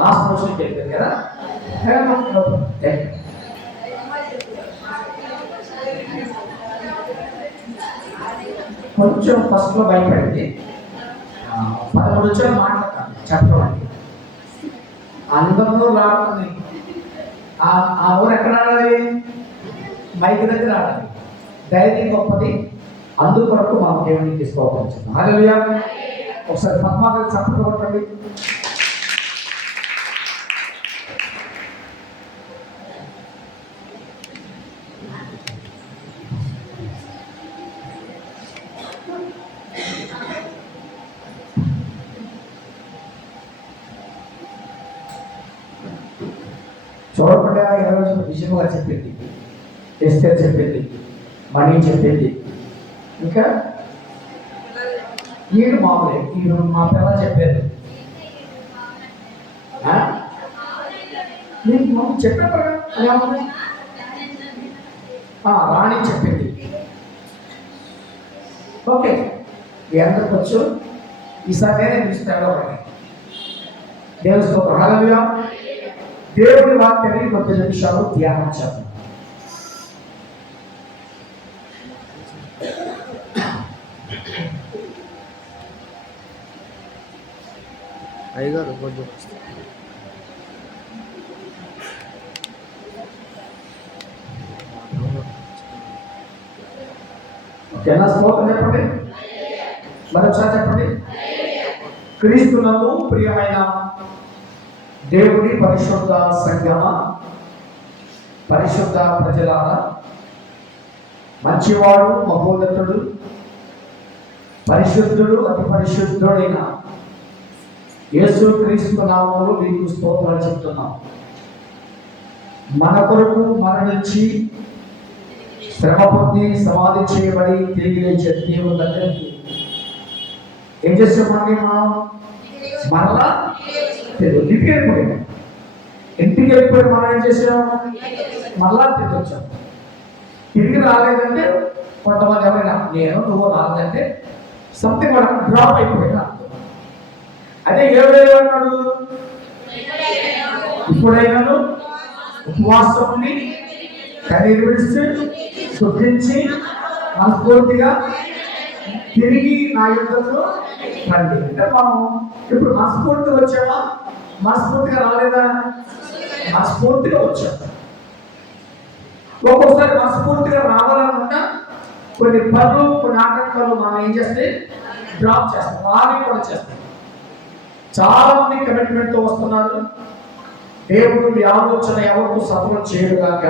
Last రోజు చెప్పారు కదా. కొంచెం ఫస్ట్లో భయపడింది. 13 వచ్చారు మాట్లాడతాను చెప్పండి. అందరిలో రావాలి. ఆ ఊరు ఎక్కడ ఆడాలి? మైక్ దగ్గర ఆడాలి. ధైర్యం గొప్పది. అందుకొరకు మనం దేవుడిని తీసుకోవచ్చు. హల్లెలూయా. ఒకసారి పద్మావతి చప్పట్లు కొట్టండి. చూడకుండా ఈరోజు విజయగా చెప్పింది, ఎస్తేర్ చెప్పింది, మణి చెప్పింది, ఇంకా వీడు మామూలే. వీడు మా పిల్లలు చెప్పారు. నీకు చెప్పారు రాణి చెప్పింది. ఓకే, మీ అందరికి వచ్చు. ఈసారి నేనే పిలుస్తాను. దేవుని స్తోత్రం. హల్లెలూయా. దేవుని వాక్యాన్ని కొద్ది నిమిషాలు ధ్యానం చేద్దాం. అయ్యగారు కొంచెం స్తోత్రం చెప్పండి. మరొకసారి చెప్పండి. క్రీస్తునందు ప్రియమైన దేవుని పరిశుద్ధ సంగమ, పరిశుద్ధ ప్రజలారా, మంచివాడు, మహోన్నతుడు, పరిశుద్ధుడు, అతి పరిశుద్ధుడైన యేసు క్రీస్తు నామములో మీకు స్తోత్రాలు చెప్తున్నాం. మన కొరకు మరణించి శ్రమ పొంది సమాధి చేయబడి తిరిగి లేచే దేవుని దగ్గరికి ఏం చేస్తామండి? మనం మరలా ఇంటికి వెళ్ళిపోయాం. ఇంటికి వెళ్ళిపోయి మనం ఏం చేసాం? మళ్ళా తిరిగి వచ్చాం. తిరిగి రాలేదంటే కొంతమంది ఎవరైనా నేను నువ్వు రాలేదంటే సంథింగ్ కూడా డ్రాప్ అయిపోయినా. అదే ఎవరైనా అన్నాడు, ఇప్పుడైనాను ఉపవాసం ఉండి కన్నీరు విడిచి శుద్ధించి మనస్ఫూర్తిగా తిరిగి నా యుద్ధంలో రండి. అంటే మనం ఇప్పుడు మనస్ఫూర్తిగా వచ్చామా? మనస్ఫూర్తిగా రాలేదా? మనస్ఫూర్తిగా వచ్చాం. ఒక్కొక్కసారి మనస్ఫూర్తిగా రావాలనుకుంటా కొన్ని పనులు, కొన్ని ఆటంకాలు మనం ఏం చేస్తే డ్రాప్ చేస్తాం. వారిని కూడా చేస్తాం. చాలా మంది కమిట్మెంట్తో వస్తున్నారు. దేవుడు మీ ఆలోచన ఎవరికి సఫలం చేయడుగాక,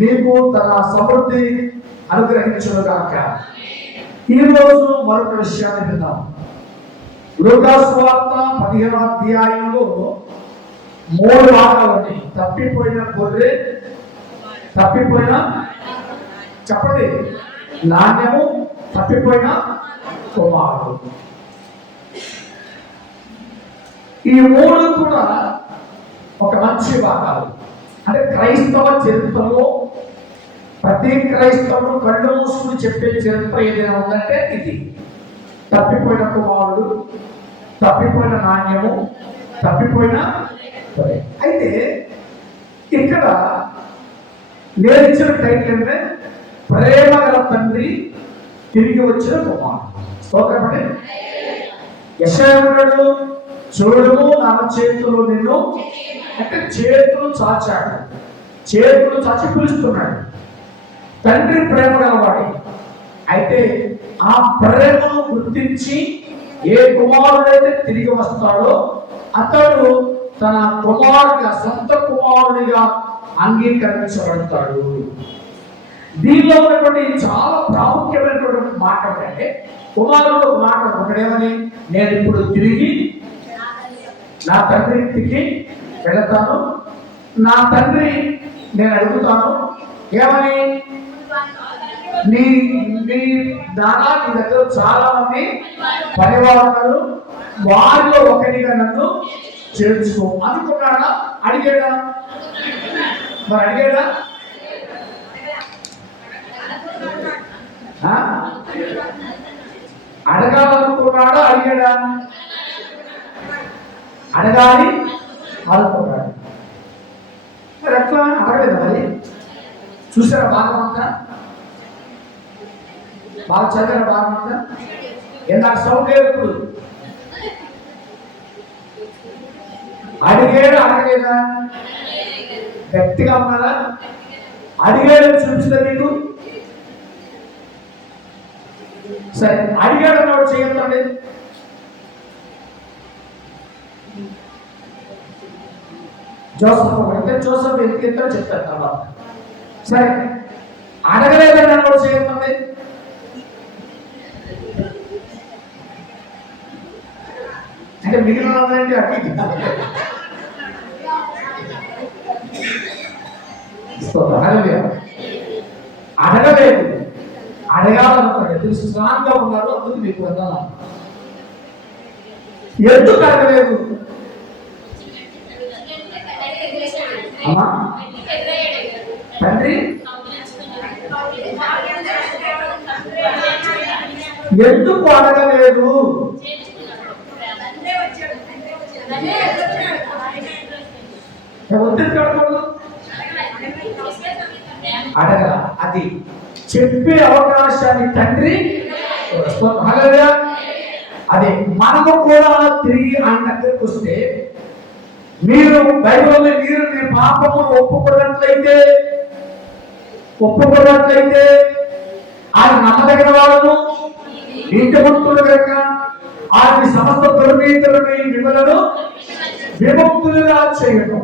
నీకు తన సమృద్ధి అనుగ్రహించుగాక. ఈరోజు మరొక విషయాన్ని విన్నాం. లూకా సువార్త 15వ అధ్యాయంలో 3 భాగాలు ఉన్నాయి. తప్పిపోయిన గొర్రె, తప్పిపోయిన చెప్పండి నాణ్యము, తప్పిపోయిన కుమారుడు. ఈ 3 కూడా ఒక మంచి భాగాలు. అంటే క్రైస్తవ చరిత్రలో ప్రతి క్రైస్తవుడు కళ్ళు మూసుకుని చెప్పే చరిత్ర ఏదైనా ఉందంటే ఇది. తప్పిపోయిన కుమారుడు, తప్పిపోయిన నాణ్యము, తప్పిపోయిన. అయితే ఇక్కడ నేను ఇచ్చిన టైటిల్ ఏంటంటే ప్రేమ గల తండ్రి తిరిగి వచ్చిన కుమారుడు. స్తోత్రపడి యెషయా చూడుము నా చేతులు నిన్ను, అంటే చేతులు చాచాడు, చేతులు చాచి పిలుస్తున్నాడు. తండ్రి ప్రేమ గలవాడి. అయితే ఆ ప్రేమను గుర్తించి ఏ కుమారుడైతే తిరిగి వస్తాడో అతడు తన కుమారుడిగా, సొంత కుమారుడిగా అంగీకరించబడతాడు. దీనిలో ఉన్నటువంటి చాలా ప్రాముఖ్యమైనటువంటి మాట ఏంటంటే కుమారుడు ఒక మాట ఒకడేమని, నేను ఇప్పుడు తిరిగి నా తండ్రి ఇంటికి వెళతాను, నా తండ్రి నేను అడుగుతాను ఏమని, నీ నీ దానా నీ దగ్గర చాలా మంది పనివారు, వారిలో ఒకరిగా నన్ను చేర్చుకో అనుకున్నాడా? అడిగాడా? మరి అడిగాడా? అడగాలనుకున్నాడా? అడిగాడా? అడగాలి ఆడుకున్నాడు. మరి ఎట్లా అడగలేదు మరి? చూసారా భాగం అంతా? బాగా చదివారా భాగం అంతా? ఇందాక సౌండ్ లేదు. ఇప్పుడు అడిగాడు అడగలేదా? గట్టిగా ఉన్నారా? అడిగాడని చూపిస్తే మీకు సరే. అడిగాడు అన్నవాడు చేయొద్దండి. జోసఫ్ అంటే జోసఫ్ ఎందుకు చెప్తారు తర్వాత. సరే, అడగలేదని అన్నవాడు చేయొద్దండి. అంటే మిగిలిన వాళ్ళంటే అట్టి అడగలేదు, అడగాలనుకోండి. తెలుసు స్ట్రాంగ్గా ఉన్నారు, అందుకు మీకు వందనాలు. ఎందుకు అడగలేదు? అమ్మా తండ్రి ఎందుకు అడగలేదు? అడగల. అది చెప్పే అవకాశాన్ని తండ్రి. అదే మనము కూడా తిరిగి ఆయన దగ్గరికి వస్తే, మీరు బైబిల్లో మీరు మీ పాపమును ఒప్పుకున్నట్లయితే ఆయన నమ్మదగిన వాళ్ళను నీతిమంతులు కనుక ఆయన సమస్త దుర్నీతులని మిమ్మలను విముక్తులుగా చేయడం.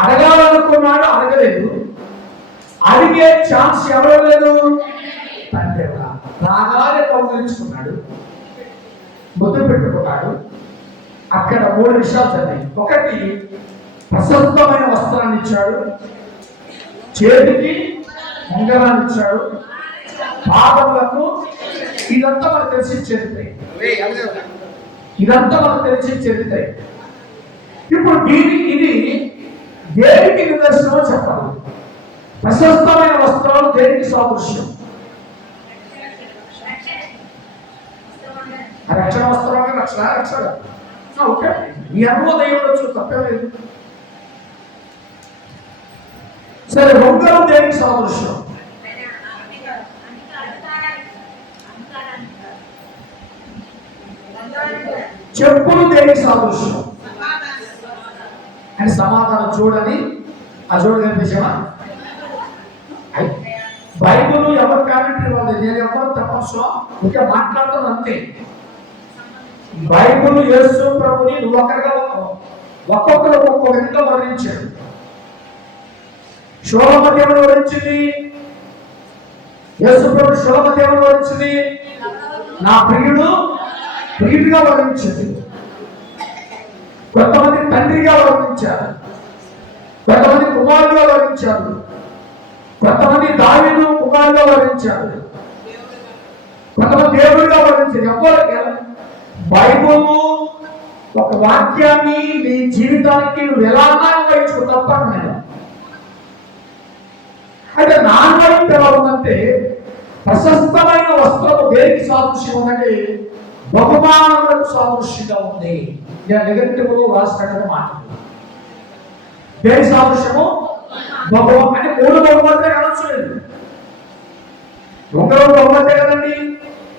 అడగాలనుకున్నాడు, అడగలేదు. అడిగే ఛాన్స్ ఎవరు లేదు? తండ్రి. రాగానే కౌగిలించుకున్నాడు, ముద్దు పెట్టుకున్నాడు. అక్కడ 3 విషయాలు జరిగాయి. ఒకటి, ప్రశస్తమైన వస్త్రాన్ని ఇచ్చాడు, చేతికి ఉంగరాన్ని ఇచ్చాడు, పాదములకు. ఇదంతా మనకు తెలిసి చరిత్ర. ఇప్పుడు ఇది దేనికి నిదర్శనం చెప్పాలి? ప్రశస్తమైన వస్త్రాలు దేనికి సాదృశ్యం? రక్షణ వస్త్రాలు, రక్షణ. ఓకే, మీ అనుభవం ఉండొచ్చు, తప్పలేదు. సరే, ఉంగరం దేనికి సాదృశ్యం? చెప్పులు దేనికి సాదృశ్యం? అని సమాధానం చూడని ఆ చూడ కనిపించామా? బైబుల్ ఎవరు కామెంటరీ వాళ్ళు, నేను ఎవరు తప్పచ్చు ఇంకా మాట్లాడతాను అంతే. బైబుల్ యేసు ప్రభుని ఒక్కొక్కరు ఒక్కొక్క విధంగా వర్ణించాడు. శోభమతి ఎవరు వర్ణించింది? యేసు ప్రభు శోభమతి ఎవరు వర్ణించింది? నా ప్రియుడిగా వర్ణించింది. కొంతమంది తండ్రిగా వర్ణించారు, కొంతమంది కుమారుగా వర్ణించారు, కొంతమంది దావీదు కుమారుగా వర్ణించారు, కొంతమంది దేవుడిగా వర్ణించారు. ఎవరు బైబుల్ ఒక వాక్యాన్ని నీ జీవితానికి నువ్వు ఎలా అన్వయించుకో తప్ప. నేను అయితే నా అన్వయం ఎలా ఉందంటే, ప్రశస్తమైన వస్త్రము దేనికి సాదృశ్యం ఉందంటే బహుమానములకు సాదృశ్యంగా ఉంది. నెగటివ్ రాష్ట్రంగా మాట్లాడు. దేని సాదృశ్యము? బహుమానం. అంటే 3 బహుమతే అనొచ్చు. ఉంగరం బహుమతే కదండి,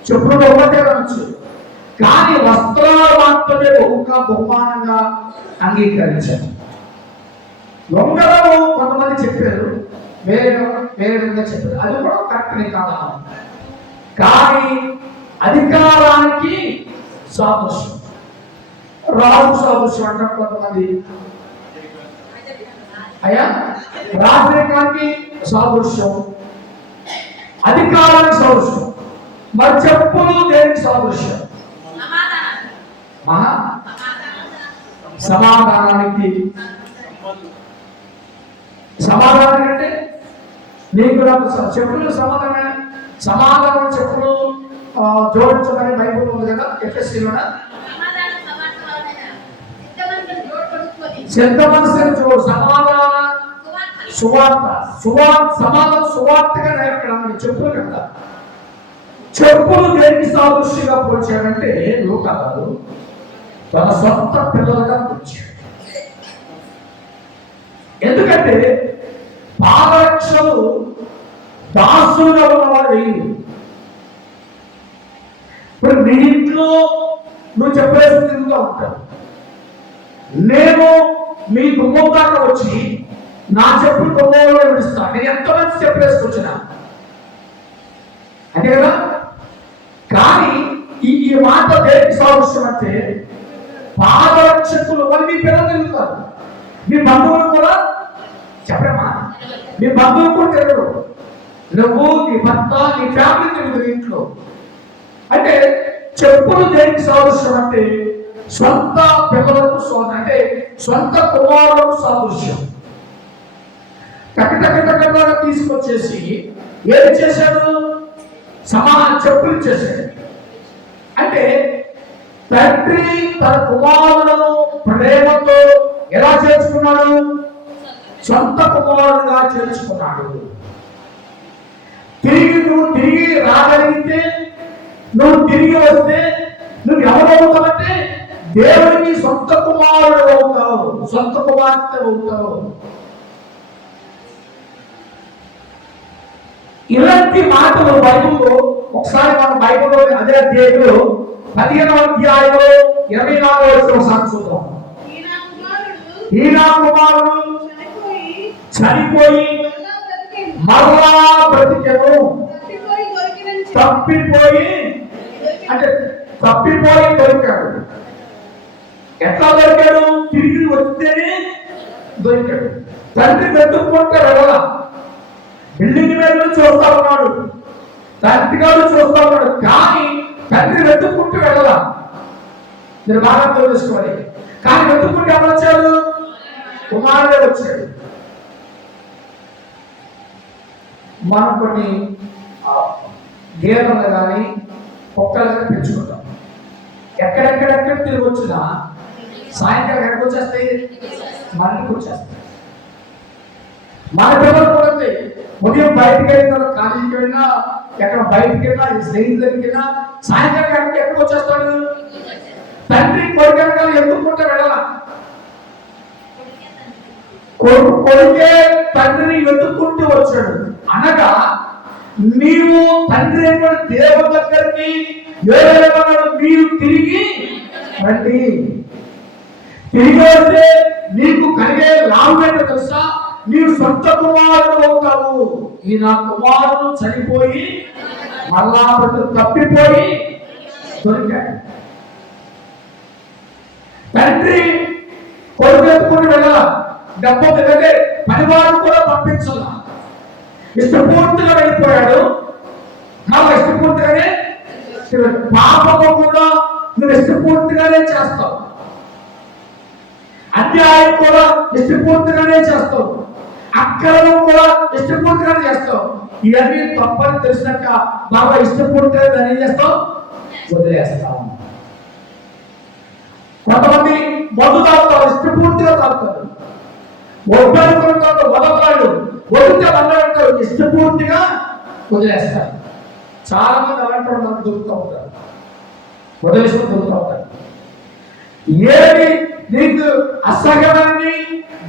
చెప్పులు బహుమతే అనొచ్చు. కానీ వస్త్రాలు మాత్రమే బహుమానంగా అంగీకరించారు. ఉంగరము కొంతమంది చెప్పారు, వేరే విధంగా చెప్పారు. అది కూడా కరెక్ట్ కాదు. కానీ అధికారానికి సాదృశ్యం, రాజు సాదృశ్యం అంటారు కొంతమంది. అయ్యా, రాజరికానికి సాదృశ్యం, అధికారానికి సాదృశ్యం. మరి చెప్పులు దేనికి సాదృశ్యం? సమాధానానికి. సమాధానం అంటే నీకు చెప్పులు సమాధానం చెప్పులు జోడించమని బైబుల్ ఉంది కదా, ఎఫెసీలో. చెడ్డ మనసుని చూడు, సమాధానం సువార్తగా నేర్పడం. చెప్పులు కదా, చెప్పులు దేనికి సాదృశ్యంగా పోల్చాడంటే లూకా గారు తన సొంత పిల్లలుగా పోల్చాడు. ఎందుకంటే పాదరక్షలు దాసులుగా ఉన్నవాడు వేయు. ఇప్పుడు నీ ఇంట్లో నువ్వు చెప్పేసి తిరుగుతూ ఉంటావు. నేను మీ దుమ్మం దాకా వచ్చి నా చెప్పులు దుమ్మంలో విడుస్తాను. నేను ఎంతమంది చెప్పేసుకొచ్చినా అంతే కదా. కానీ ఈ మాట దేనికి సాదృశ్యం అంటే పాదరక్షకులు మరి మీ పిల్లలు తిరుగుతారు, మీ బంధువులు కూడా చెప్పమ్మా, మీ బంధువులు కూడా తిరగరు. నువ్వు నీ భర్త నీ ఫ్యామిలీ తిరుగుతుంది ఇంట్లో. అంటే చెప్పులు దేనికి సాదృశ్యం అంటే సొంత పిల్లలకు అంటే సొంత కుమారులకు సాదృశ్యం. టకటకటకగా తీసుకొచ్చేసి ఏం చేశాడు? చెప్పులు చేశాడు. అంటే తండ్రి తన కుమారులను ప్రేమతో ఎలా చేర్చుకున్నాడు? సొంత కుమారుడుగా చేర్చుకున్నాడు. నువ్వు తిరిగి రాగలిగితే, నువ్వు తిరిగి వస్తే నువ్వు ఎవరవుతావంటే దేవుడికి సొంత కుమారుడు అవుతావు, సొంత కుమార్తె అవుతావు. ఇలాంటి మాటలు బైబిల్లో ఒకసారి మనం బైబిల్లో అదే అధ్యాయంలో 15వ అధ్యాయంలో 24వ వచనం చూద్దాం. ఈనా కుమారుడు చనిపోయి మరలా బ్రతికెను. తప్పిపోయి దొరికాడు. ఎట్లా దొరికాడు? తిరిగి వస్తేనే దొరికాడు. తండ్రి వెతుక్కుంటే వెళ్ళాల. బిల్డింగ్ మీద చూస్తా ఉన్నాడు, తండ్రి గారు చూస్తా ఉన్నాడు, కానీ తండ్రి వెతుక్కుంటూ వెళ్ళాల. మీరు బాగా తెలుసుకోవాలి. కానీ వెతుక్కుంటే ఎవరు వచ్చాడు? కుమారుడే వచ్చాడు. మనం కొన్ని గేదెలు కానీ కుక్కలు కానీ పెంచుకుంటాం. ఎక్కడెక్కడెక్కడ తిరిగి వచ్చినా సాయంకాలం ఎక్కడికి వచ్చేస్తాయి? మనకి వచ్చేస్తాయి. మన పిల్లలు కూడా ఉదయం బయటకు వెళ్ళిన కాలేజీకి వెళ్ళినా, ఎక్కడ బయటకు వెళ్ళినా, స్నేహితుల దగ్గరికి వెళ్ళినా సాయంకాలం ఎక్కడికి వచ్చేస్తాడు? తండ్రి కొడుకు ఎందుకుంటే వెళ్ళాల. కొడుకే తండ్రిని వెతుక్కుంటూ వచ్చాడు. అనగా నీవు తండ్రి అయినటువంటి దేవుని దగ్గరికి మీరు తిరిగి రండి. తిరిగి వస్తే నీకు కలిగే లాభం ఏంటో తెలుసా? నీవు సొంత కుమారుడు అవుతావు. ఈ నా కుమారుడు చనిపోయి మళ్ళా తప్పిపోయి దొరికాడు. తండ్రి కొడుకు ఎత్తుకుని వెళ్ళాల. డబ్బు దగ్గరే పనివాడు కూడా పంపించాల. ఇష్టపూర్తిగా వెళ్ళిపోయాడు. నాకు ఇష్టపూర్తిగానే పాపము కూడా నువ్వు ఇష్టపూర్తిగానే చేస్తావు. అన్యాయం కూడా ఇష్టపూర్తిగానే చేస్తావు. అక్రమం కూడా ఇష్టపూర్తిగానే చేస్తావు. ఇవన్నీ తప్పని తెలిసినాక బాగా ఇష్టపూర్తిగా దాన్ని ఏం చేస్తావు? వదిలేస్తావు. కొంతమంది మందు తాగుతారు, ఇష్టపూర్తిగా తాగుతారు. వద్దనుకున్న వదలవాళ్ళు వదిలితే వదలంటారు, ఇష్టపూర్తిగా వదిలేస్తారు. చాలా మంది అలాంటి వాళ్ళు మనకు దొరుకుతూ ఉంటారు, వదిలేసుకుని దొరుకుతూ ఉంటారు. ఏది నీకు అసహ్యమని,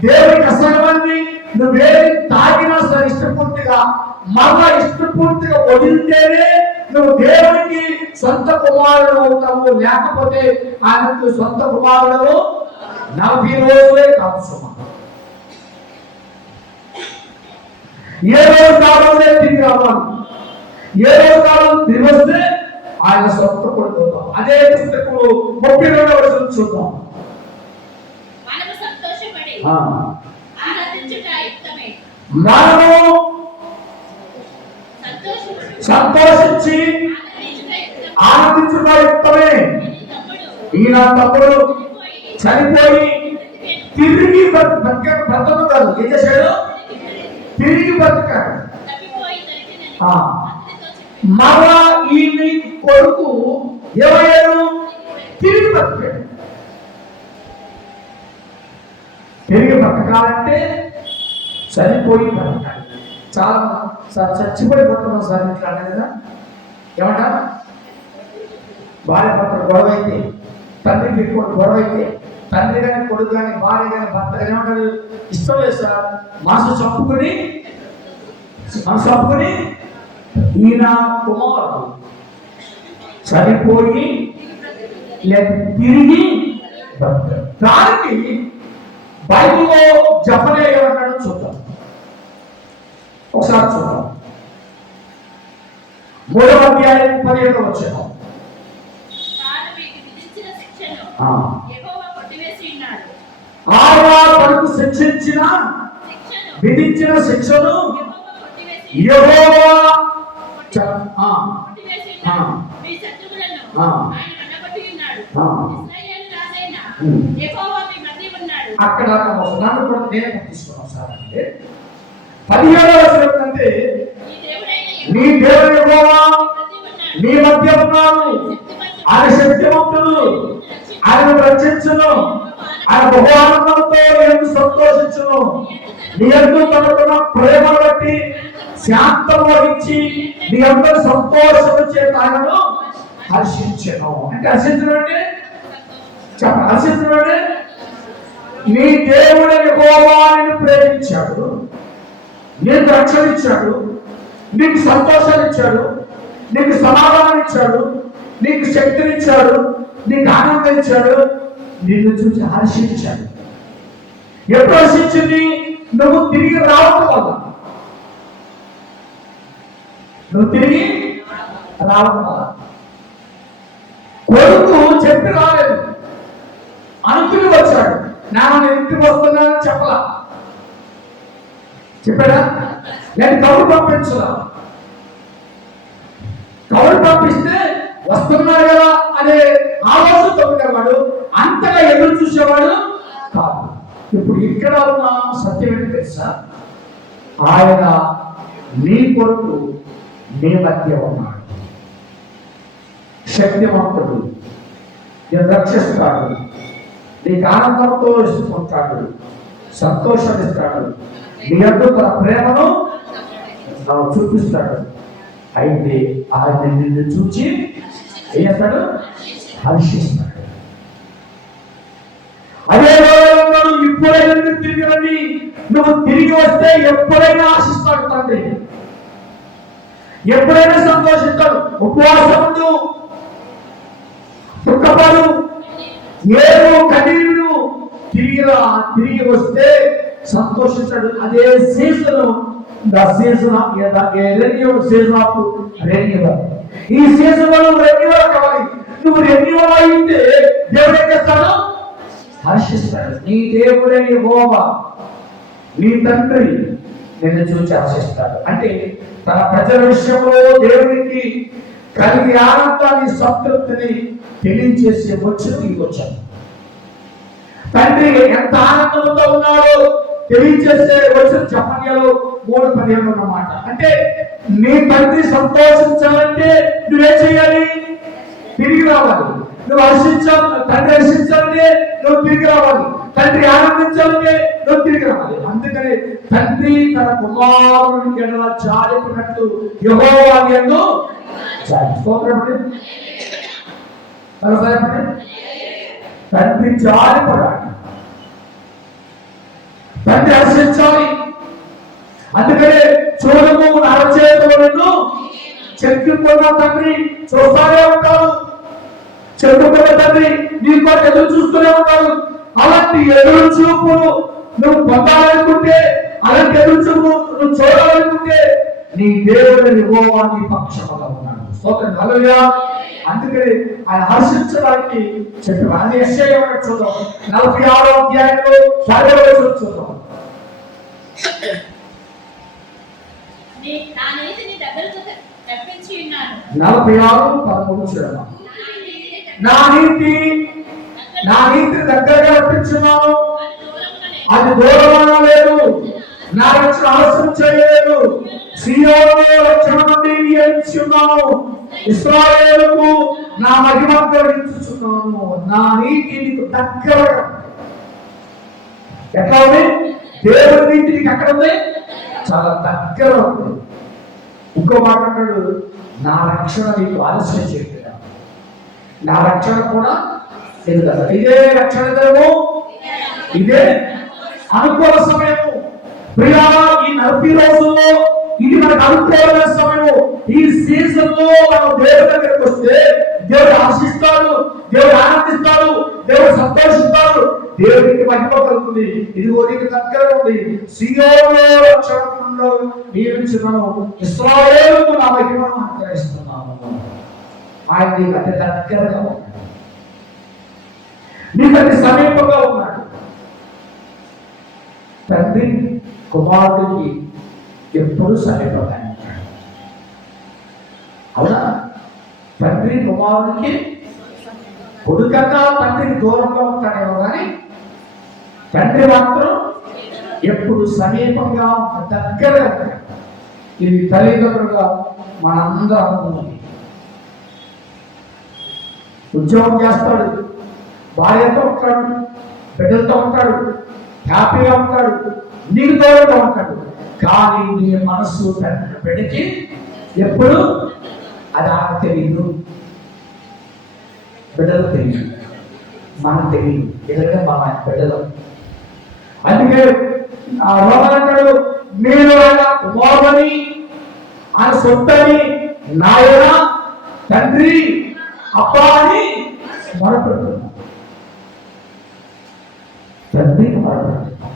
దేవునికి అసహ్యమని నువ్వేది తాగినా సరే ఇష్టపూర్తిగా మళ్ళా ఇష్టపూర్తిగా వదిలితేనే నువ్వు దేవునికి సొంత కుమారుడు అవుతావు. లేకపోతే ఆయనకు సొంత కుమారుడు 40 రోజులే కాదు సుమా. ఏ రోజు కావాలనే తిరిగి రావాలి. ఏ రోజు కావాలని తిరిగి వస్తే ఆయన సొంత కొడుకు అవుతాం. అదే పుస్తకం 32వ వచనం చూద్దాం. మనము సంతోషించి ఆనందించుట యుక్తమే. ఈయన తమ్ముడు చనిపోయి తిరిగి బ్రతకు కాదు, ఏం చేశాడు? తిరిగి బ్రతకాడు. మరలా ఈ కొడుకు ఏమయ్యాడు? తిరిగి బ్రతకాడు. తిరిగి బ్రతకాలంటే చనిపోయి బ్రతకాలి. చాలా సార్ చచ్చిపోయి బ్రతకడం సార్ ఇట్లా అన్నది కదా. ఏమంటా? భార్య భర్త గొడవ అయితే, తండ్రి పెట్టుకోండి గొడవ అయితే, తండ్రి కానీ కొడుకు కానీ భార్య కానీ భర్త ఏమంటారు? ఇష్టం లేదు సార్. మనసు చంపుకుని ఈయన కుమారుడు చనిపోయి లేక తిరిగి బ్రతికాడు. దానికి బైబిల్లో జపనే ఏమన్నాడో చూద్దాం. ఒకసారి చూద్దాం. 3వ అధ్యాయం 15వ వచనం. ఆయన తనకు విధించిన శిక్షను యెహోవా అక్కడ నన్ను కూడా నేనే తీసుకున్నాను సార్. అంటే 17వ వచనం అంటే నీ దేవుడు యెహోవా నీ మధ్య ఉన్నాడు, ఆయన శక్తివంతుడు, ఆయన రక్షించును, ఆయన బహు ఆనందంతో ఎందుకు సంతోషించును, నీ ఎందుకు తనకున్న ప్రేమను బట్టి శాంతం వహించి నీ అందరూ సంతోషము చేత ఆయనను హర్షించను. అంటే హర్షించడం అంటే చెప్పండి, హర్షించడం అంటే నీ దేవుడు యెహోవా నిన్ను ప్రేమించాడు, నీకు రక్షణ ఇచ్చాడు, నీకు సంతోషాన్ని ఇచ్చాడు, నీకు సమాధానం ఇచ్చాడు, నీకు శక్తిని ఇచ్చాడు, నీకు ఆనందం ఇచ్చాడు, నిన్ను చూసి హర్షించాడు. ఎప్పుడు హర్షించింది? నువ్వు తిరిగి రావడం వల్ల. నువ్వు తిరిగి రావడం వల్ల. కొడుకు చెప్పి రాలేదు, అనుకుని వచ్చాడు. నాన్న ఇంటికి వస్తున్నానని చెప్పలా, చెప్పాడా? నేను కౌలు పంపించలా. కౌలు పంపిస్తే వస్తున్నాడు కదా అనే ఆలోచనతో ఉండేవాడు, అంతగా ఎదురు చూసేవాడు కాదు. ఇప్పుడు ఇక్కడ ఉన్న సత్యం ఏంటి తెలుసా? ఆయన నీ కొరకు నీ మధ్య ఉన్నాడు, శక్తివంతుడు, నేను రక్షిస్తాడు, నీకు ఆనందంతో ఇస్తుంటాడు, సంతోషాన్ని ఇస్తాడు, నీ యొక్క తన ప్రేమను చూపిస్తాడు. అయితే ఆయన నిన్ను చూచి ఏం చేస్తాడు? హర్షిస్తాడు. అదే రోజు ఇప్పుడైనా తిరిగి రండి, నువ్వు తిరిగి వస్తే ఎప్పుడైనా ఆశిస్తాడు తండ్రి, ఎప్పుడైనా సంతోషిస్తాడు. ఉపవాసం ఉండు, దుఃఖపడు, ఏదో కన్నీరు, తిరిగి వస్తే సంతోషిస్తాడు. అదే సీజన్, సీజన్ ఆఫ్ రెన్యూవల్. ఈ సీజన్ లో రెన్యూవల్ కావాలి. నువ్వు రెన్యూవల్ అయితే దేవుడు ఏం చేస్తాడు? హర్షిస్తాడు. నీ దేవుడే యెహోవా నీ తండ్రి నిన్ను చూసి హర్షిస్తాడు. అంటే తన ప్రజల విషయంలో దేవునికి కలిగి ఆనందాన్ని, సంతృప్తిని తెలియజేసే వచ్చిన ఈ వచ్చాను. తండ్రి ఎంత ఆనందంతో ఉన్నాడో తెలియజేసే వచ్చిన జపన్యాలు 3:15 అన్నమాట. అంటే నీ తండ్రి సంతోషించాలంటే నువ్వేం చేయాలి? తిరిగి రావాలి. నువ్వు హర్షించాలి, తండ్రి హర్షించాలంటే నువ్వు తిరిగి రావాలి. తండ్రి ఆనందించాలంటే నువ్వు తిరిగి రావాలి. అందుకని తండ్రి తన కుమారుని ఎడల జాలిపడినట్టు యెహోవా యందు జాలిపడి, తండ్రి జాలిపడాలి, తండ్రి హర్షించాలి. అందుకనే చూడము అరచేతులను చెక్కుకున్న తండ్రి చూస్తానే ఉంటాడు, చెక్కుకున్న తండ్రి నీకు ఎదురు చూస్తూనే ఉంటాడు. అలాంటి ఎదురు చూపు నువ్వు పొందాలనుకుంటే, అలాంటి ఎదురు చూపు నువ్వు చూడాలనుకుంటే నీ దేవుడు యెహోవా నీ పక్షముగా ఉన్నాడు. స్తోత్రం, హల్లెలూయా. అందుకని ఆయన హర్షించడానికి చెప్పాడు. అది యెషయా చూద్దాం, 46వ అధ్యాయంలో 10వ వచనం చూద్దాం. నా నీతిని దగ్గరకు రప్పించి ఉన్నాను. 46:13 చూడమ్మా. నా నీతి దగ్గరగా రప్పించున్నాను, అది దూరంగా లేదు, నా రక్షణ ఆలస్యం చేయలేదు. సీయోను రక్షణ నుండి నియమించున్నాను, ఇశ్రాయేలుకు నా మహిమ కలిగించుచున్నాను. నా నీతి నీకు దగ్గరగా. ఎట్లా ఉంది? దేవుడి నీతి నీకు ఎక్కడ ఉంది? చాలా దగ్గర ఉంది. ఇంకో మాట అంటాడు, నా రక్షణ నీకు ఆలస్యం చేయలేదు, నా రక్షణ కూడా తెలుగు. ఇదే రక్షణ దినము, ఇదే అనుకూల సమయము. ప్రియా, ఈ 40 రోజుల్లో ఇది మనకు అనుకూలమైన సమయము. ఈ సీజన్ లో మనం దేవుడి దగ్గరికి వస్తే దేవుడు ఆశిస్తాడు, దేవుడు ఆనందిస్తాడు, దేవుడు సంతోషిస్తాడు, దేవుడికి మహిమ కలుగుతుంది. ఇదిగో నీకు దగ్గర ఉంది, సీయోనులో రక్షణను నియమించున్నాను, ఇశ్రాయేలుకు నా మహిమను అనుగ్రహిస్తున్నాను. ఆయన నీకు అతి దగ్గరగా ఉన్నాడు, నీకు అతి సమీపంగా ఉన్నాడు. తండ్రి కుమారుడికి ఎప్పుడు సమీపంగా ఉంటాడు. అవునా? తండ్రి కుమారుడికి కొడుకన్నా తండ్రికి దూరంగా ఉంటాడేమో కానీ తండ్రి మాత్రం ఎప్పుడు సమీపంగా దగ్గరగా ఉంటాడు. ఇది తల్లిదండ్రులుగా మనందరూ అనుకున్నది. ఉద్యోగం చేస్తాడు, భార్యతో ఉంటాడు, బిడ్డలతో ఉంటాడు, హ్యాపీగా ఉంటాడు, నీకు దూరంగా ఉంటాడు. కానీ నీ మనస్సు బిడ్డకి ఎప్పుడు అది ఆమె తెలియదు, బిడ్డలు తెలియదు, మనకు తెలియదు. ఎందుకంటే మన బిడ్డలు. అందుకే ఆ రోమన్ అంటాడు, మీరు ఆయన కుమారుని, ఆయన సొంతని, నాయన, తండ్రి, అబ్బా అని మొరపెడుతున్నాం. తండ్రికి మొరపెడుతున్నాం.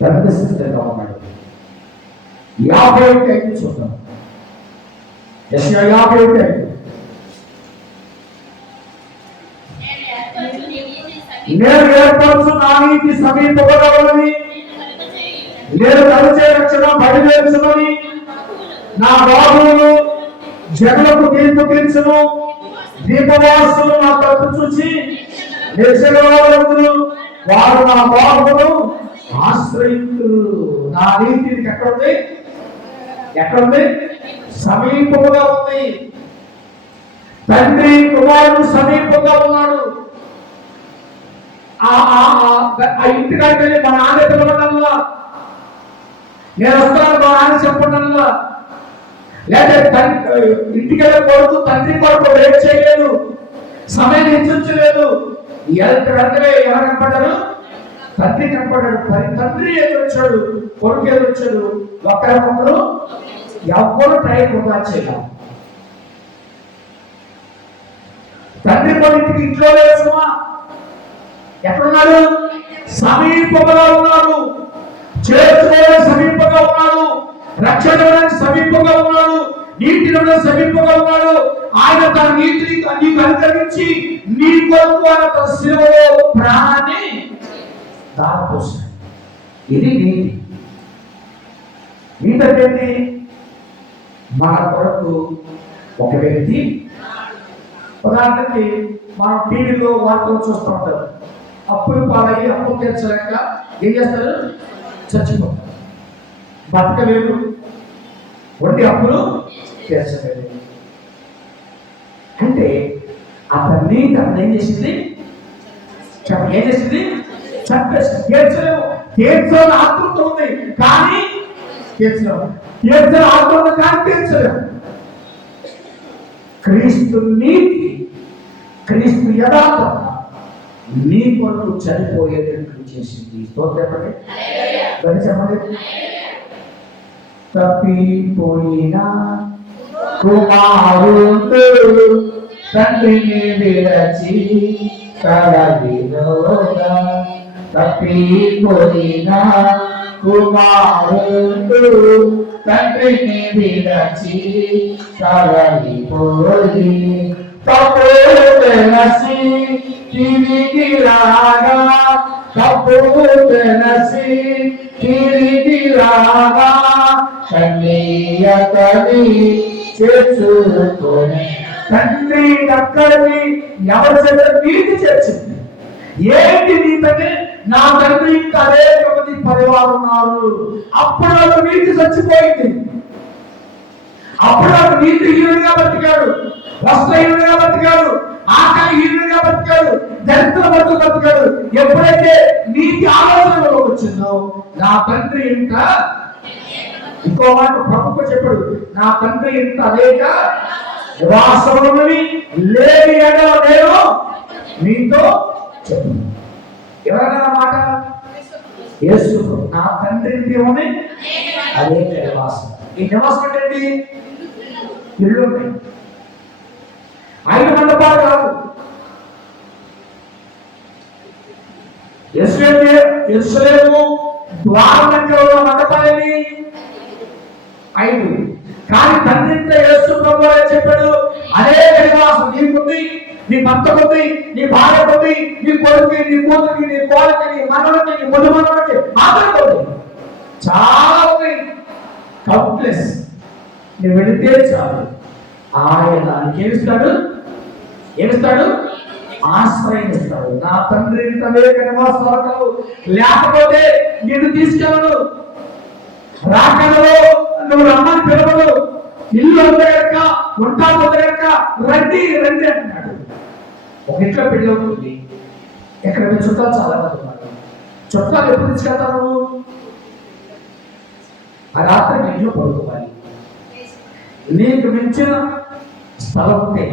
తండ్రి సిద్ధంగా ఉన్నాడు. 51 చూద్దాం. యెషయా 51. నేను ఏర్పరచు నా నీతి సమీపంగా ఉన్నది, నేను కలిసే రక్షణ బయలుదేరుచున్నది. నా బాబులను జనులకు తీర్పు తీర్చును, దీపవాసులు నా తప్పు చూసి నిలిచెదరు, వారు నా బాబును ఆశ్రయించురు. నా నీతికి ఎక్కడుంది? ఎక్కడుంది? సమీపంగా ఉంది. తండ్రి కుమారుడు సమీపంగా ఉన్నాడు. ఆ ఇంటికంటే మా నాన్న పిలవడంలా, నేను వస్తాను మా నాన్న చెప్పడంలా, లేదా ఇంటికి వెళ్ళే కొడుకు తండ్రి కొడుకు వెయిట్ చేయలేదు, సమయం హెచ్చించలేదు. వెంటనే ఎవరు కనపడ్డారు? తండ్రి కనపడ్డాడు. తండ్రి ఎదురొచ్చాడు, కొడుకు ఎదురొచ్చాడు. ఒకరికొకరు ఎవరు టైం వృధా చేయడం. తండ్రి కొడుకు ఇంట్లో వేసుమా, ఎక్కడున్నాడు? సమీపంగా ఉన్నాడు. చేర్చుకోవడానికి సమీపంగా ఉన్నాడు, రక్షణ సమీపంగా ఉన్నాడు, నీతిని సమీపంగా ఉన్నాడు. ఆయన తన నీతిని నీకు అనుగ్రహించి నీ కొరకు ఆయన తన శిలువలో ప్రాణాన్ని దారిపోసాడు. ఇది నీతి. నీతి అంటే మన కొరకు ఒక వ్యక్తి, ఉదాహరణకి మనం టీవీలో వార్తలు చూస్తూ ఉంటారు, అప్పులు పాలయ్యి అప్పులు తీర్చలేక ఏం చేస్తారు? చచ్చిపోతారు. బతకలేదు, వడ్డీ అప్పులు తీర్చలేదు. అంటే అతన్ని ఏం చేసింది? ఏం చేసింది? చంపేసింది. తీర్చలేము. తీర్చాలని ఆతృత ఉంది కానీ తీర్చలేము. తీర్చాలని ఆతృత కానీ తీర్చలేము. క్రీస్తు నీతి, క్రీస్తు యథార్థత నీ కొరకు చనిపోయేటట్లు చేసింది. చెప్పండి, చెప్పండి. తప్పిపోయిన కుమారుడు తండ్రిని విరచి కడలిలోగా, తప్పిపోయిన కుమారుడు తండ్రిని విరచి కడలిపోయి తప్పు తెలిసి తిరిగి రాగా, తప్పు తెలిసి తిరిగి రాగా, కన్నీయతని చేర్చుకొని తండ్రి అక్కడిని ఎవరి చేత నీతి చేర్చింది. ఏంటి నీతంటే నా తండ్రి ఇంకా అనేక మంది పరివారం ఉన్నారు. అప్పుడు నాకు నీతి చచ్చిపోయింది. అప్పుడు నాకు నీతి హీనుడిగా బతికాడు, వస్త్రహీనుడిగా బతికాడు, ఆకలిహీనుడిగా బతికాడు, దరిద్ర బతికాడు. ఎప్పుడైతే నీతి ఆలోచన వచ్చిందో నా తండ్రి ఇంకా, ఇంకో మాట ప్రభుత్వం చెప్పాడు, నా తండ్రి ఇంత అనేక నివాసములని లేని ఎడల నేను మీతో చెప్పు. ఎవరైనా మాట యేసు నా తండ్రి దేవుని అదే నివాసం. ఈ నివాసం అంటే ఏంటి? ఇల్లు ఉంటాయి, 5 మండపాలు కాదు. యెరూషలేము ద్వారం దగ్గర ఉన్న మండపాలేమి 5. కానీ తండ్రి యేసు ప్రభువే చెప్పాడు, అదే నివాసం నీకుంది, నీ భర్తకుంది, నీ భార్యకుంది, నీ కొడుకు, నీ కూతురికి, నీ కోడలికి, నీ మనవడికి, నీ ముదుమనవడికి అందరికీ ఉంది. చాలా ఉంది, కౌంట్లెస్. నువ్వు వెళితే చాలు. ఆయన ఏమిస్తాడు? ఆశ్రయం ఇస్తాడు. నా తండ్రి తనేక నివాసాలు, లేకపోతే నిన్ను తీసుకెళ్ళడు. రాకడలో నువ్వు రమ్మని పిలవడు. ఇల్లు ఉంది కనుక, ఉంటా ఉంది కనుక రండి రండి అంటున్నాడు. ఒక ఇంట్లో పెళ్లి అవుతుంది, ఎక్కడ మీ చుట్టాలు చాలా మంది ఉన్నారు. చుట్టాలు ఎప్పుడు తీసుకెళ్తావు? ఆ రాత్రి మీ ఇంట్లో పడుకోవాలి. నీకు మించిన స్థలం ఉంటే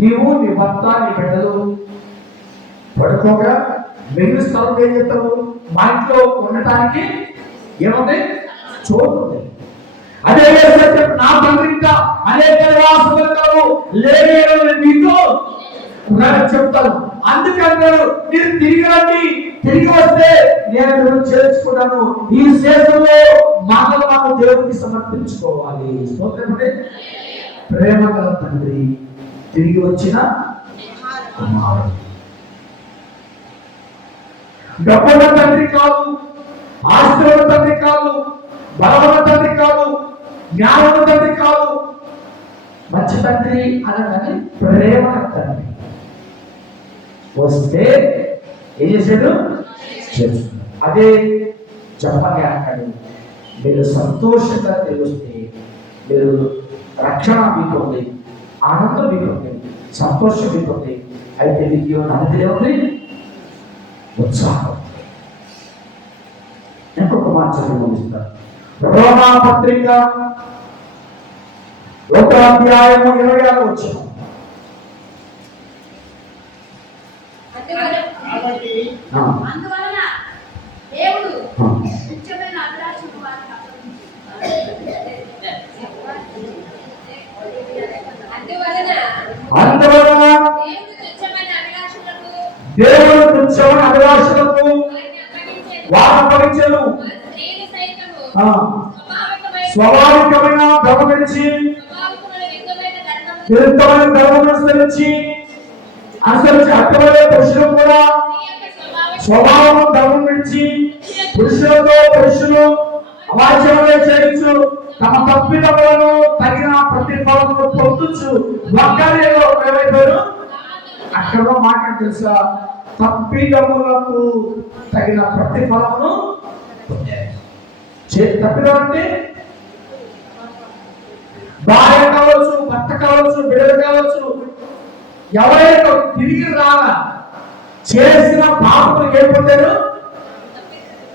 నీవు, నీ భర్త, నీ బిడ్డలు పడుకోగా మిగిలిన స్థలం ఏం చేస్తావు? మా ఇంట్లో ఉండటానికి ఏముంది? చోటు ఉంది. అదే నా తండ్రి ఇంకా అనేక నివాసములు లేని మీతో చెప్తాను. అందుకంటారు, మీరు తిరిగి రండి, తిరిగి వస్తే నేను మిమ్మల్ని చేర్చుకుంటాను. ఈ శేషంలో మనల్ని మనం దేవుడికి సమర్పించుకోవాలి. స్తోత్రముడే. ప్రేమ గల తండ్రి, తిరిగి వచ్చిన కుమారుడు. డబ్బుల తండ్రి కాదు, ఆస్తుల తండ్రి కాదు, బలముల తండ్రి కాదు, జ్ఞానముల తండ్రి కాదు. మంచి తండ్రి అనగానే ప్రేమ తండ్రి. వస్తే ఏం చేశాడు? చేస్తున్నాడు. అదే చెప్పని అంటాడు, మీరు సంతోషంగా తెలిస్తే మీరు రక్షణ మీకు ఉంది, ఆనందం మీకు ఉంది, సంతోషం మీకు ఉంది. అయితే మీకు అనుమతి ఉంది, ఉత్సాహం. ఇంకొక మాట చదివిస్తాను. రోమా పత్రిక 1వ అధ్యాయము 26వ వచనం. అందువలన దేవుడు నిత్యమైన అభిలాషను వారికి దేవుడు నిత్యమైన అభిలాషలకు వారు అప్పగించెను. స్వాభావికమైన ధర్మం నుంచి విరుద్ధమైన ధర్మం అనుసరించి అట్టవలే పురుషులు కూడా స్వభావం ధర్మం నుంచి పురుషులతో పురుషులు అవాచ్యములే చేయించు, తమ తప్పిదములను తగిన ప్రతిఫలమును పొందుచు ఒక్కరిలో ఏమైపోయారు? అక్కడ మాట తెలుసా? తప్పిదములకు తగిన ప్రతిఫలమును తప్పిదం అంటే భార్య కావచ్చు, భర్త కావచ్చు, బిడ్డలు కావచ్చు, ఎవరైనా తిరిగి రాగా చేసిన పాపములకు ఏమైపోతారు?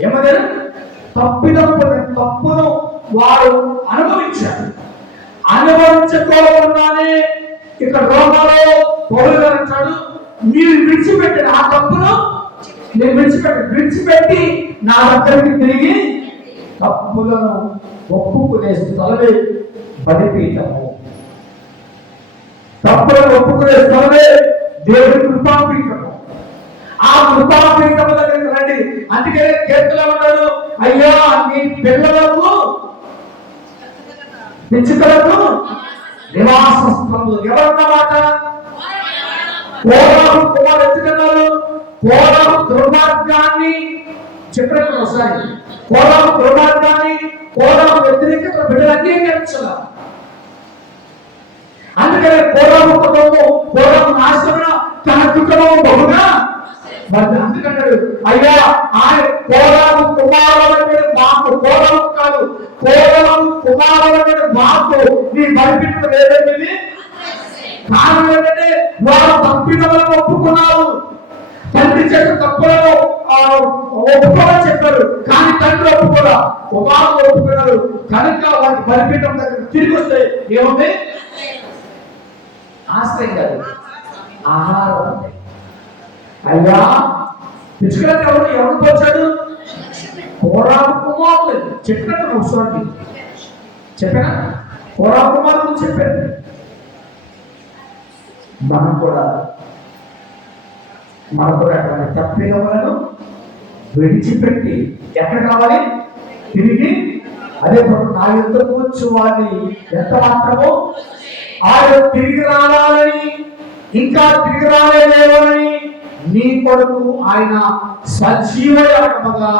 ఏమవుతారు? తప్పిదం పొందారు. తప్పును వారు అనుభవించారు. అనుభవించుకోకుండానే ఇక్కడ రోమాలో పౌలు గారు అంటాడు, మీరు విడిచిపెట్టారు ఆ తప్పును, నేను విడిచిపెట్టి నా దగ్గరికి తిరిగి తప్పులను ఒప్పుకునే స్థలమే బలిపీఠము. తప్పులను ఒప్పుకునే స్థలమే దేవుడి కృపాపీఠము. ఆ కృపాపీఠము దగ్గరికి రండి. అందుకే కీర్తనలో ఉన్నాడు, అయ్యా నీ పిల్లలకు పిచ్చుకలకు నివాస స్థలము. ఎవరన్నమాట? కోరాము కుమారు ఎత్తుకున్నారు. కోరాము దుర్మార్గాన్ని చెప్పినట్టు ఒకసారి, కోరాము దుర్మార్గాన్ని, కోరాము వ్యతిరేకత బిడ్డలు అంగీకరించాల. అందుకనే కోరాము కుటుంబము, కోరాము నాశనం, తన కుటుంబము బహుగా మరి అందుకంటాడు, అయ్యా ఆయన కోరాము కుమారుడు మాకు, కోరాము కాదు, కోరాము కుమారుడు మాకు నీ బలిపీఠం ఏదైతే కారణం ఏంటంటే వారు తప్పిదములను ఒప్పుకున్నారు. తండ్రి చేత తప్పులను ఒప్పుకోమని చెప్పారు, కానీ తండ్రి ఒప్పుకోరా, కుమారుడు ఒప్పుకున్నారు. కనుక వారికి బలిపీఠం దగ్గర తిరిగి వస్తే ఏముంది? ఆశ్రయం కాదు, ఆహారం ఉంది. అయ్యా పిచ్చుకలకు ఎవరు వచ్చాడు? కోరాహు కుమారులు చెప్పినట్టు చూడండి, చెప్పానా? కోరాహు కుమారులు చెప్పారు. మనం కూడా అటువంటి తప్పిదములను విడిచిపెట్టి ఎక్కడ కావాలి? తిరిగి అదే నా యుద్ధకు వచ్చి వారిని ఎంత మాత్రమో ఆయన తిరిగి రావాలని, ఇంకా తిరిగి రాలేదేమోనని నీ కొరకు ఆయన సజీవ యాగముగా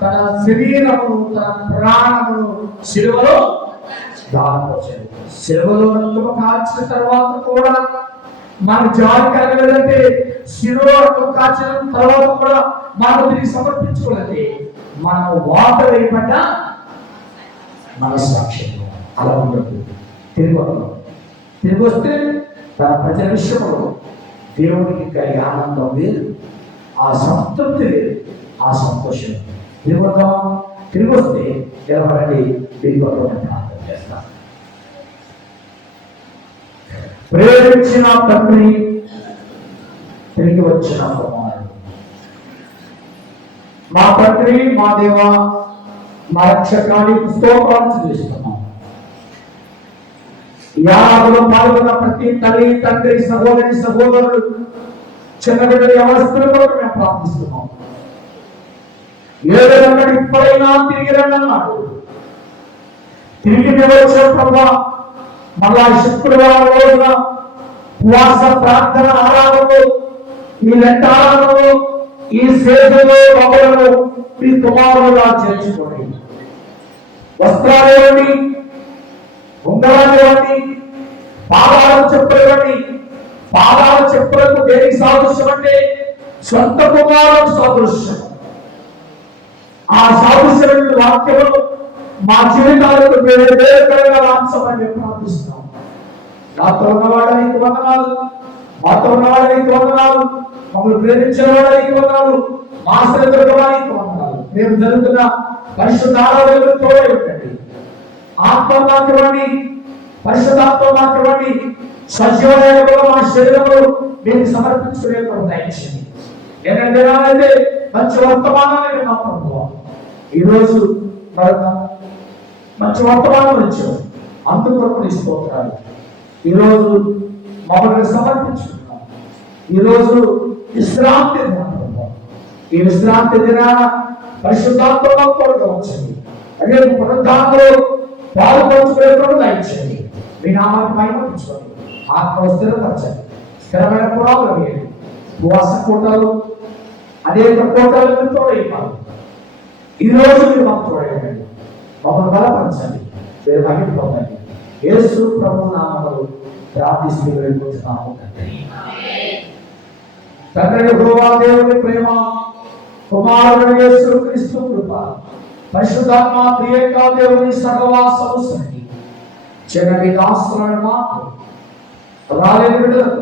తన శరీరమును తన ప్రాణమును శిలువలో దానపోసాడు. శిలువలో రక్తము కాల్చిన తర్వాత కూడా మన జాలి కలగలేదంటే, శిలువలో రక్తం కాల్చిన తర్వాత కూడా మనం తిరిగి సమర్పించుకోలేదే మనం వాత వేయబడ్డ మన సాక్ష్యం అలా ఉండదు. తిరిగి వస్తే తన ప్రజల విషయంలో దేవుడికి కలిగే ఆనందం వేరు, ఆ సంతృప్తి వేరు, ఆ సంతోషం. తిరిగి వస్తే నిలబడండి, ప్రార్థన చేస్తాం. ప్రేమించిన తండ్రి, తిరిగి వచ్చిన కుమారుడు, మా తండ్రి, మా దేవ, మా రక్షకానికి స్తోత్రాలు చెల్లిస్తున్నాం. యాగంలో పాల్గొన్న ప్రతి తల్లి, తండ్రి, సహోదరి, సహోదరులు, చిన్న బిడ్డల వ్యవస్థల కొరకు మేము ప్రార్థిస్తున్నాం. ఏదైనా ఇప్పుడైనా తిరిగి రండి అన్నాడు. తిరిగి మేము వచ్చిన ప్రభా, మళ్ళా శుక్రవారం రోజున ఉపవాస ప్రార్థన ఆరాధనలో, ఈ లెక్క ఆరాధనలో, ఈ సేవలో మమ్మలను మీ కుమారులుగా చేర్చుకోండి. వస్త్రాలు ఇవ్వండి, ఉంగరాలు ఇవ్వండి, పాదాలు చెప్పులు ఇవ్వండి. పాదాలు చెప్పులకు దేనికి సాదృశ్యం అంటే సొంత కుమారులకు సాదృశ్యం. ఆ సాదృశ్యమైన వాక్యములు మా జీవితాలకు వేరుగా మార్చమని ప్రార్థిస్తున్నాం. నాతో ఉన్నవాడు నీకు వందనాలు, మాతో ఉన్నవాడు నీకు వందనాలు, మమ్మల్ని ప్రేమించేవాడు నీకు వందనాలు, మా శ్రద్ధగా నీకు వందనాలు. మేము జరుగుతున్న పరిశుద్ధ ఆరాధనలు తోడే ఉండండి. ఆత్మ మాకు ఇవ్వండి, పరిశుద్ధాత్మ మాకు ఇవ్వండి. సజీవంగా మా శరీరంలో మేము సమర్పించుకునే దయచేయండి. ఏంటంటే మంచి వర్తమానాన్ని విన్నాం ప్రభువా. ఈరోజు మరొక మంచి వర్తమానం వచ్చావు, అందుకొరకు నీ స్తోత్రాలు. ఈరోజు మమ్మల్ని సమర్పించుకున్నాం. ఈరోజు విశ్రాంతి దినం, ఈ విశ్రాంతి దినాన పరిశుద్ధాత్మ కొరకు వచ్చింది. అదే పునరుద్ధానంలో పాల్పంచుకునేటువంటి దయచేయండి. మీ నామాన్ని మహిమించుకోండి, ఆత్మ స్థిరపరచండి, స్థిరమైన పురాలు వేయండి. ఉపవాస కూటాలు, అనేక కూటాలు తోడైపోవాలి. ఈ రోజు మీరు మాకు తోడైందండి, మమ్మల్ని బలపరచండి, మీరు మహిళ పొందండి. యేసు ప్రభు నామములో ప్రార్థిస్తూ వెళ్ళిపోతున్నాము తండ్రి. యెహోవా దేవుని ప్రేమ, కుమారుడు యేసు క్రీస్తు కృప, పరిశుద్ధాత్మ త్రియేక దేవుని సహవాసము సన్నిధి చిన్న దాసులను మాకు రాలేని బిడ్డలకు